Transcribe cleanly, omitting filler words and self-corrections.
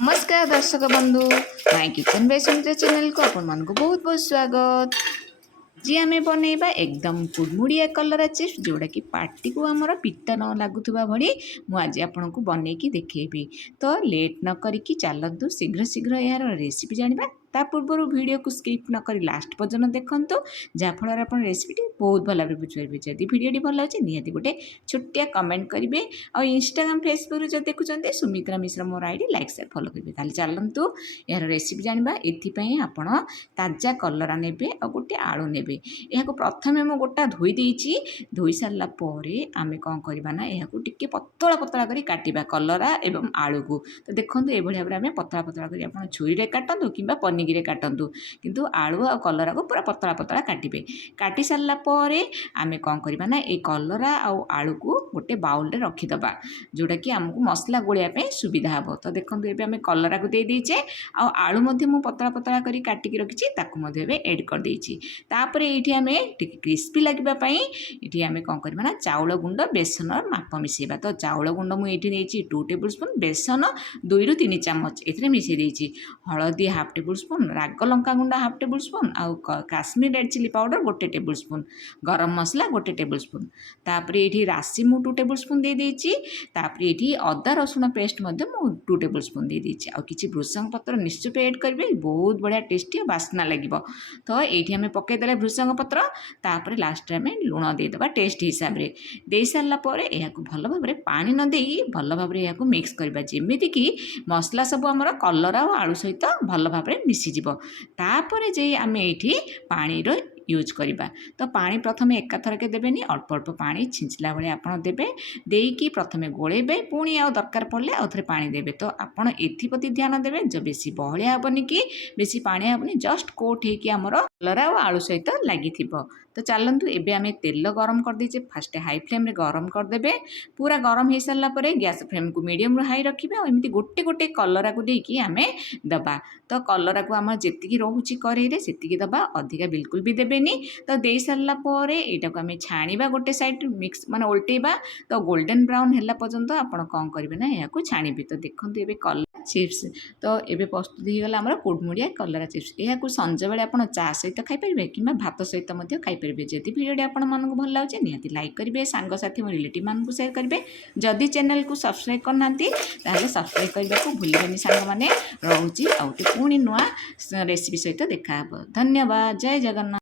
नमस्कार दर्शक बंधु my kitchen by Sumitra channel को आपण मानक बहुत बहुत स्वागत। जी आम बनइबा एकदम कुड़मुड़िया कलरा चिप्स जोड़ा कि पार्टी को आमर पिता न लगुवा भली मुझे आपन को बनईकी देखेबी। तो लेट न करिकी चलतु शीघ्र शीघ्र यार रेसिपी जानिबा। ता पूर्व वीडियो को स्किप न करी लास्ट पर्यंत देखंतु जहाँफल आप रेसिपी बहुत भल भाव बुझे। जदि भिडियोटी भल अच्छे निहाती गोटे छोटिया कमेंट करेंगे और इंस्टाग्राम फेसबुक जो देखुं सुमित्रा मिश्र मोर आईडी लाइक शेयर फॉलो करेंगे। ताले चलतु यार रेसिपी जानिबा। एथिपाई आपण ताजा कलरा नेबे और गोटे आलू नेबे। यहाँ प्रथमे मु गोटा धोई देइछि। धोई सारा आमे कौन करवा ना यहाँ टिके पतला पतला करी काटिबा कलरा एवं आलू को। तो देखो ये भाई भाव में पतला पतला करी आप छुरी काटतु कि पनिकी काटतु किंतु आलू आ कलरा को पूरा पतला पतला काटिबे। काटी सारा आमे कौन करवा ना ये कलरा आलू को गोटे बाउल रे रखीदबा जोटा कि आमको मसला गोलिया सुविधा हे। तो देखो ये आम कलरा को दे दीचे आलू मु पतला पतला करी काटिकी रखी एड कर देइछि। तापर ये आम क्रिस्पी लगे ये आम कौन करवा ना चाउल गुंड बेसन माप मिसेबा। तो चाउल गुंड मुझे 2 टेबुल स्पून बेसन 2 ରୁ 3 ଚାମଚ ए मिसई देइछि। हलदी हाफ टेबुल स्पून राग लंका गुंड हाफ टेबुल स्पून आउ Kashmir red chilli powder 1 tablespoon garam masala 1 table spoon. तापर ये राशि मु 2 टेबुल स्पून दे देइछि। तापर ये अदा रसुण पेस्ट मु 2 टेबुल स्पून दे देइछि। आ किछि भृषंग पत्र निश्चित ऐड करेंगे बहुत बढ़िया टेस्टी बास्ना लगे। तो ये आम पकईदे भृषंग पत्र तापर लास्ट में लुण देदेबा टेस्ट हिसाब से दे सारापर यह भल भाव में पानी न दे भल भाव में यह मिक्स करवा जमीती कि मसला सब आमर कलरा और आलू सहित भल भाव में मिसीज। तापर जे आम ये पानी यूज करवा। तो पानी प्रथम एकाथरके देवेनि अल्प अल्प पानी छिंचला भाई आप देवे देकी प्रथमे गोलेबे पुणी आ दरकार पड़े आउ थे पानी देवे। तो आपड़ एप्रति ध्यान देवे जो बेसी बहलिया हेनी कि बेसी पानी हेनी जस्ट कोट होमर कलरा और आलू सहित लगी। तो चलतु एबे आम तेल गरम कर दीचे फास्ट हाई फ्लेम रे गरम करदे। पूरा गरम हो सारापर गैस फ्लेम को मीडियम रू हाई रखिए और एमती गोटे गोटे कलरा को देकी आम दबा। तो कलरा को आम जी रोचे कड़े से दबा अधिका बिल्कुल भी देवेनि। तो दे सारापर यहाँ को आम छाणीबा गोटे साइड मिक्स माने उल्टेबा। तो गोल्डन ब्राउन है पर्यंत आप कौन करेंगे ना यहाँ को छाणीबे। तो देखो ये कलरा चिप्स तो ये प्रस्तुत होगा आम कुड़मुड़िया कलरा चिप्स। यहाँ संज बेले आप चा सहित खाईपर कि भात सहित खाईपर। जदि वीडियो आपण मानक भल लगे निहाती लाइक करेंगे सांगसाथी और रिलेटिव मानक शेयर करेंगे। जदि चैनल को सब्सक्राइब करना ताहले सब्सक्राइब करने को भूलिबेनि सांग माने। रोची आउटे पुणी नुआ रेसिपी सहित देखा। धन्यवाद। जय जगन्नाथ।